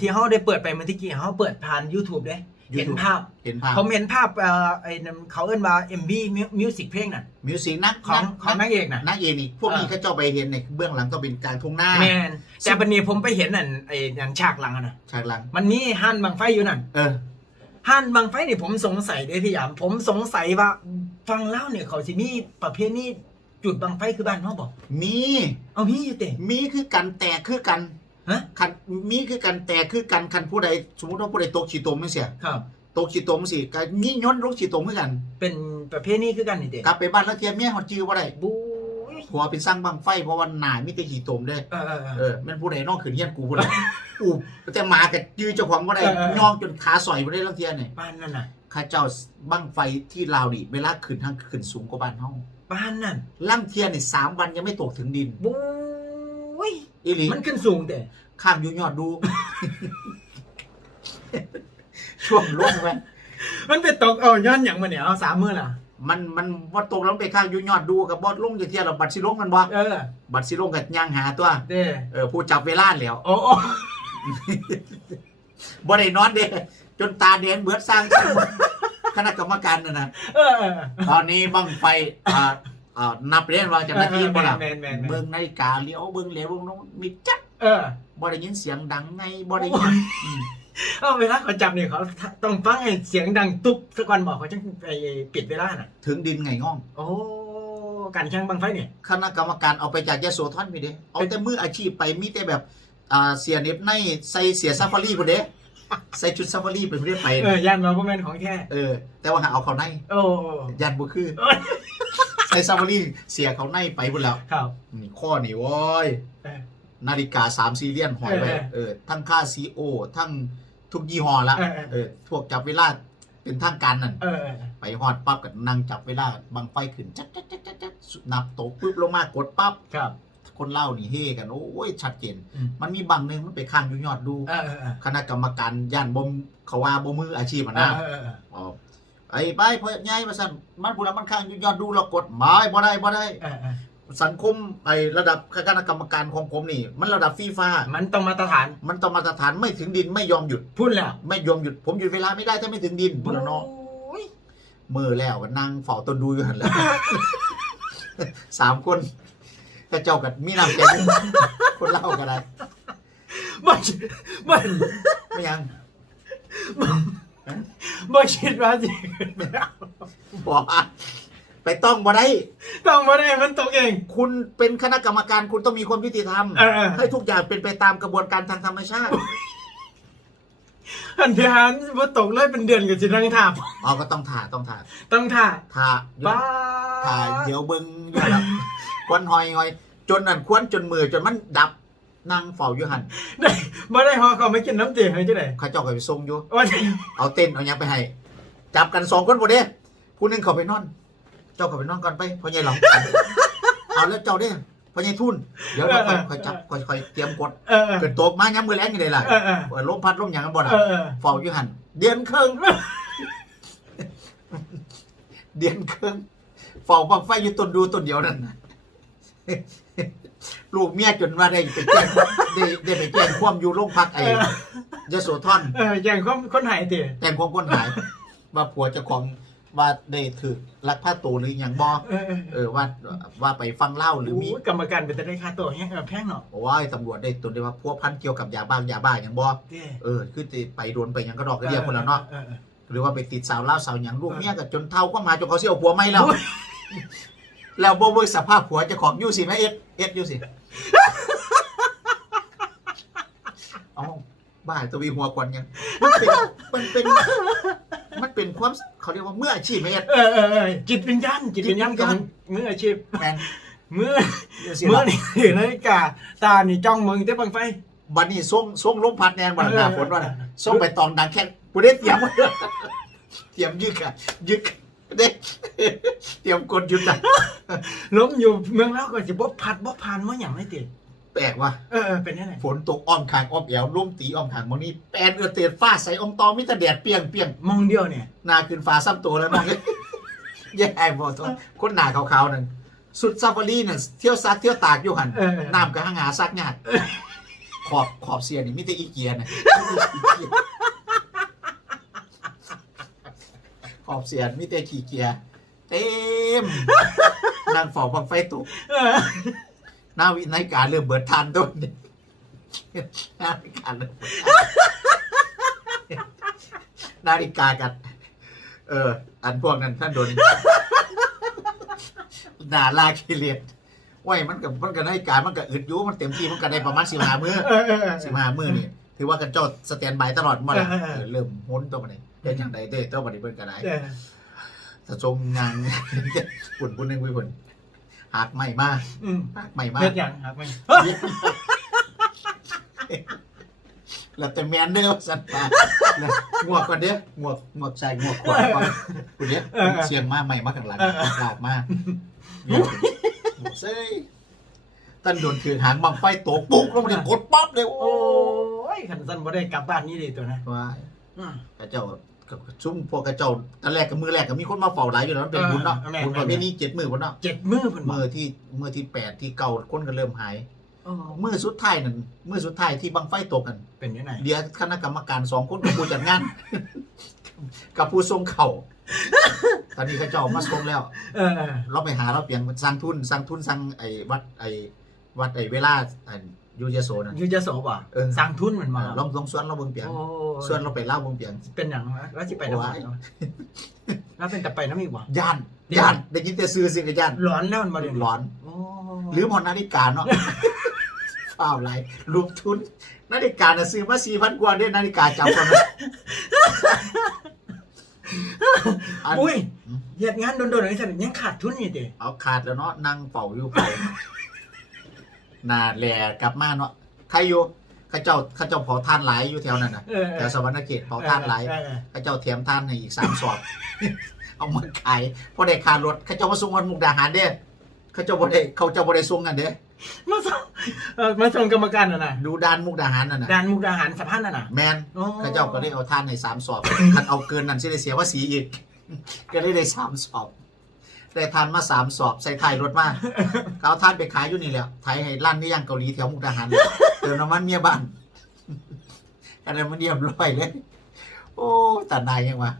ที่เขาได้เปิดไปเมื่อกี้เขาเปิดผ่าน YouTube เด้ เห็น YouTube ภาพเห็นภาพผมเห็นภาพเอ่อไอ้นั่นเขาเอิ้นว่า MV มิวสิกเพลงน่ะ มิวสิกนักของของนางเอกน่ะนักเอกนี่พวกนี้เออเขาเจ้าไปเห็นในเบื้องหลังก็เป็นกลารทุ่งหน้าแมนแต่บันนี้ผมไปเห็นนั่นไอ้นั่นฉากหลังอะนะฉากหลัง มันมีฮั่นบังไฟอยู่นั่นเออ ฮั่นบังไฟนี่ผมสงสัยเด้พี่ยามผมสงสัยว่าฟังเล่าเนี่ยเขาสิมีประเภทนี้จุดบังไฟคือบ้านเขาบอกมี เอามีอยู่เตะมีคือกันแตกคือกัน ฮะคันมีคือกันแตกคือกันคันผู้ใดสมมติว่าผู้ใดตกขีตมไม่เสียครับ ตกขีตมสิก็ยี่ย้อนลกขีตมคือกันเป็นประเภทนี้คือกันนี่เตะกลับไปบ้านแล้วเทียมเมียเขาจื้อบ่ได้บู๊ยผัวเป็นสร้างบังไฟเพราะว่าหนามีแต่ขีตมเด้อเออเออเอเอออแมันผู้ใดนอกขืนเฮียนกูผู้ใดอูแต่หมากับจื้อเจ้าของบ่ได้เออเออย่องจนขาสอยบ่ได้ลังเทียเนี่ยบ้านนั่นน่ะ ข้าเจ้าบังไฟที่ลาวนี่เวลาขึ้นทางขึ้นสูงกว่าบ้านเฮาบ้านนั่นลังเทียนี่สามวันยังไม่ตกถึงดิน บู๊ย อีหลีมันขึ้นสูงเตะข้ามอยู่ยอดดู ช่วงลงไหมมันเป็นตกเอาย้อนอย่างมันเนี่ยเอาสามมือล่ะ มันมันว่าตกแล้วไปข้างอยู่ยอดดูกับบอดลงอยู่เทียเราบัตรสิลงมันบ่เออ บัตรสิลงกับย่างหาตัวเด้เออผู้จับเวลาแล้วโอ้โอ้บ่ได้นอนเด้จนตาแดงเบิดสร้างคณะกรรมการน่ะนะเออเออตอนนี้บังไฟอ่า อ่านับเรียนว่าเจะหน้าที่บ่ล่ะแมนแมนแมนเบิ่งนาฬิกาเลี้ยวเบิ่งเหลวเบิ่งน้องมีจัดเออ บ่ได้ยินเสียงดังไงบ่ได้ยินอืมเอาเวลาเขาจับเนี่ยเขาต้องฟังให้เสียงดังตุ๊บสักวันบอกเขาจะไอ้ปิดเวลาน่ะ ถึงดินไงง่อง โอ้การแข่งบังไฟเนี่ย คณะกรรมการเอาไปจากยโสธรไปเด้เอาแต่มืออาชีพไปมีแต่แบบอ่าเสียเน็บในใส่เสียซาฟารีพุ่นเด้ใส่ชุดซาฟารีไปพุ่นเด้ไปเออย่านมาพวกแมนของแท้เออแต่ว่าหาเอาเขาในโอ้ ยันบ่คือ เอ้ย ใส่ซาฟารีเสียเขาในไปพุ่นแล้วครับนี่ข้อนี่โว้ยเออนาฬิกา3ซีเรียนหอยไว้เออเออทั้งค่าซีโอทั้งทุกยี่ห้อละเออเออเออพวกจับเวลาเป็นทางการนั่นเออเออไปฮอดปั๊บกับนั่งจับเวลาบังไฟขึ้นจัดจัดจัดจัดจัดนับโตะปุ๊บลงมากดปั๊บครับคนเล่านี่เฮกัน โอ้ยชัดเจนอืมมันมีบางหนึงมันไปข้างอยู่ยอดดูเออเออเออคณะกรรมการย่านบ่มเขาว่าบ่มืออาชีพอะเอนะ อเออเอออ๋อไอ้ไปพ่อใหญ่ว่าซั่นมันผู้นั้นมันข้างอยู่ยอดดูเรากดหมายบ่ได้บ่ได้ เออเออสังคมไอ้ระดับคณะกรรมการของผมนี่ มันระดับฟีฟ่ามันต้องมาตรฐานมันต้องมาตรฐานไม่ถึงดินไม่ยอมหยุด พูดแล้วไม่ยอมหยุดผมหยุดเวลาไม่ได้ถ้าไม่ถึงดินพุ่นน่ะเนาะโอ้ยมือแล้วก็นั่งเฝ้าต้นดูอยู่หั่นแหละสามคนกระเจ้ากับมีน้ำใจคนเล่าก็ได้บ่บ่ไม่ยัง บ่คิดว่าสิขึ้นไปเอาบอกว่าไปต้องบ่ได้ ต้องมาได้มันตกเอง คุณเป็นคณะกรรมการคุณต้องมีความยุติธรรม เออเออ ให้ทุกอย่างเป็นไปตามกระบวนการทางธรรมชาติหันพิหารบ่ตกเลยเป็นเดือนกับสินั่งท่าอ๋อก็ต้องถ่าต้องถ่าต้องท่าถ่าบ้าถ่าเดี๋ยวเบิ้งอยู่ครับควันหอยหอย จนนั่นควนจนมือจนมันดับ นั่งเฝ้าอยู่หันได้บ่ได้ฮอเขาไม่กินน้ำเตี๋ยให้จังได๋เข้าเจ้าก็ไปส่งอยู่ ว่าเอาเต้นเอาหยังไปให้ จับกันสองคนบ่เด้ผู้หนึงเขาไปนอน เจ้าเขาไปนอนก่อนไปพ่อใหญ่หลองเอาแล้วเจ้าเด้พ่อใหญ่ทุนเดี๋ยวเราค่อยค่อยจับค่อยค่อยเตรียมกดเออเออเกิดตกมาย้ำมือแรงอยู่เลยล่ะเออเออเปิดลมพัดลมหยังกันบ่ล่ะเออเออเฝ้าอยู่หันเดือนครึ่งเดือนครึ่งเฝ้าบังไฟอยู่ต้นดูต้นเดียวนั่นน่ะ ลูกเมียจนว่าได้ไปแจ้งได้ได้ไปแจ้งความอยู่โรงพักไอ้ยโสธรเอออย่างคนคนหายเตี๋ยแต่งความคนหาย ว่าผัวเจ้าของว่าได้ถือลักพาตัวหรืออย่างบอเออเออเออว่าว่าไปฟังเล่าหรือมีโยกรรมการเป็นแต่ได้ค่าตัวแห้งแพงเนาะว่าตำรวจได้ตัวได้ว่าพวกพันเกี่ยวกับยาบ้ายาบ้าอย่างบอเด้เออคือติไปโดนไปหยังก็ดอกกระเดียคนละเนาะออออหรือว่าไปติดสาวเล่าวสาวหยังลูกเมียกับจนเท่าก็มาจนเขาเสียผัวไม่แล้วแล้วบ่เบิ่งสภาพผัวเจ้าของอยู่สิแม่เอ็ด เอ็ดอยู่สิ เอ้าบ้าตัววีหัวควันยัง มันเป็น มันเป็น มันเป็นความเขาเรียกว่าเมื่ออาชีพแม่เอ็ด เออเออเออจิตวิญญาณจิตวิญญาณจิตวิญญาณของมืออาชีพแมนมือเดี๋ยวสิมือล่ะนี่ถือนาฬิกา ตานี่จ้องมึงแต่บังไฟบัดนี้ส่งส่งลมพัดแนนบัดหน้าเออฝนว่าน่ะส่งไปตองดังแค่กูได้เตรียมไว้เตรียมยึกอะยึก เด้เตรียมกดหยุดอะล้มอยู่เมืองแล้วก็สิบ่พัดบ่ผ่านบ่หยังไม่ติดแปลกว่ะเออเออเป็นยังไงฝนตกอ้อมคางอ้อมแอวร่มตีอ้อมคางมองนี้แปนเอือเตียนฟ้าใสอองตองมิตรแดดเปรียงเปรียงมองเดียวเนี่ยหน้าขึ้นฟ้าซ้ำตัวแล้วน้องแย่บ่ตัวคนหน้าขาวๆนั่นสุดซาฟารีน่ะเที่ยวซักเที่ยวตากอยู่หันเออเออน้ำก็หางหาซักงานขอบขอบเสียนี่มีแต่อีเกียนะ ขอบเสียนมีแต่ขี้เกียร์เต็มนางฝ่อบังไฟตกเออหน้าวินาฬิกาเริ่มเบิดทันต้นนาฬิกาเริ่มเบิดทันนาฬิกากัน เออ อันพวกนั้นท่านโดนด่าลาคิเลียดไว้มันกับมันกับนาฬิกามันกับอึดอยูมันเต็มที่มันก็ได้ประมาณสิบห้ามือเออเออเออสิบห้ามือนี่ถือว่ากันเจ้าสแตนบายตลอดมาแล้วเออเออเออเริ่มม้นตัวมาไหน เป็นอย่างไรเด้อตัวมาไหนเบิ่นก็ได้เออถ้าชมงานปุ่นปุ่นหนึ่งปุ่นปุ่นหักใหม่มากอืมหักใหม่มากเฮ็ดหยังครับแม่แล้วแต่แมนเด้อสัตว์ป่าแล้วงวกก่อนเด้องวกงวกใส่งวกขวาก่อนคุณเด้อเสียงมากใหม่มากข้างหลังลากมากเนี่ยเซ้ยตันโดนถือหางบังไฟตกปุ๊กแล้วมันจะกดปั๊บเลยโอ้โอ้ยขันสันบ่ได้กลับบ้านนี่เลยตัวนะว่าอืม กระเจ้ากับซุ้มพวกกระเจ้าตอนแรกกับมือแรกก็มีคนมาเฝ้าหลายอยู่แล้วมันเป็นบุญเนาะเออแม่นบุญประเภทนี้เจ็ดมือพุ่นเนาะเจ็ดมือเพิ่นบอมืกอที่มือที่แปดที่เก่าคนก็เริ่มหายโอ้มือสุดท้ายนั่นมือสุดท้ายที่บังไฟตกกัน เป็นยังไงเดี๋ยวคณะกรรมการสองคนกับผู้จัดงาน กับผู้ทรงเข่าตอนนี้เขาเจ้ามาทรงแล้ว เออเออเราไปหาเราเปลี่ยนสร้างทุนสร้างทุนสร้างไอ้วัดไอ้วัดไอ้เวลาไอ้ อยูเยโสนั่นยูจะโสบ่เออ สั่งทุนเหมือนมาลองลองสวนเราเบิ่งเปียงโอ้สวนเราไปเล่าเบิ่งเปียง เป็นอย่างวะแล้วสิไปทำไมเนาะแล้วเป็นแต่ไปน้ำอีกบ่ย่านเดี๋ยวย่านได้ยินแต่ซื้อสิกย่านร้อนแล้วมันมาเดี๋ยวนี้ร้อน โอ้หรือหมอนาฬิกาเนาะ เปล่าไรรวมทุน นาฬิกาน่ะซื้อมาสี่พันกว่าเนี่ยนาฬิกาจับกันนะ อันอุ้ยเหตุงานโดนๆอย่างนี้ฉันยังขาดทุนอยู่ดิเอาขาดแล้วเนาะนั่งเป่าอยู่เป่าห นาแหล่กลับมาเนาะใครอยู่เข้าเจ้าเข้าเจ้าเผาท่านหลายอยู่แถวนั้นน่ะเออ แถวสวรรณเขตเผาท่านหลายเออเออเข้าเจ้าเทียมท่านให้อีกสามสอบ เอามาขายพอได้คารถเข้าเจ้ามาส่งวันมุกดาหารเด้เข้าเจ้าบ่ได้เขาเจ้าบ่ได้ส่งกันเด้มาส่งเออมาส่งกรรมการน่ะนะดูด้านมุกดาหารนั่นน่ะด่านมุกดาหารสะพานน่ะนะ แมนโอ้ข้าเจ้าก็ได้เอาท่านในสามสอบ คันเอาเกินนั่นสิได้เสียภาษีอีก ก็ได้ได้สามสอบ ได้ทานมาสามสอบใส่ไทยรถมากเขาท่านไปขายอยู่นี่แหละไทยให้ลั่นนี่ยังเกาหลีแถวมุกดาหารเติมน้ำมันเมียบ้านอะไรมันเรียบร้อยเลย โอ้แต่นายยังวะ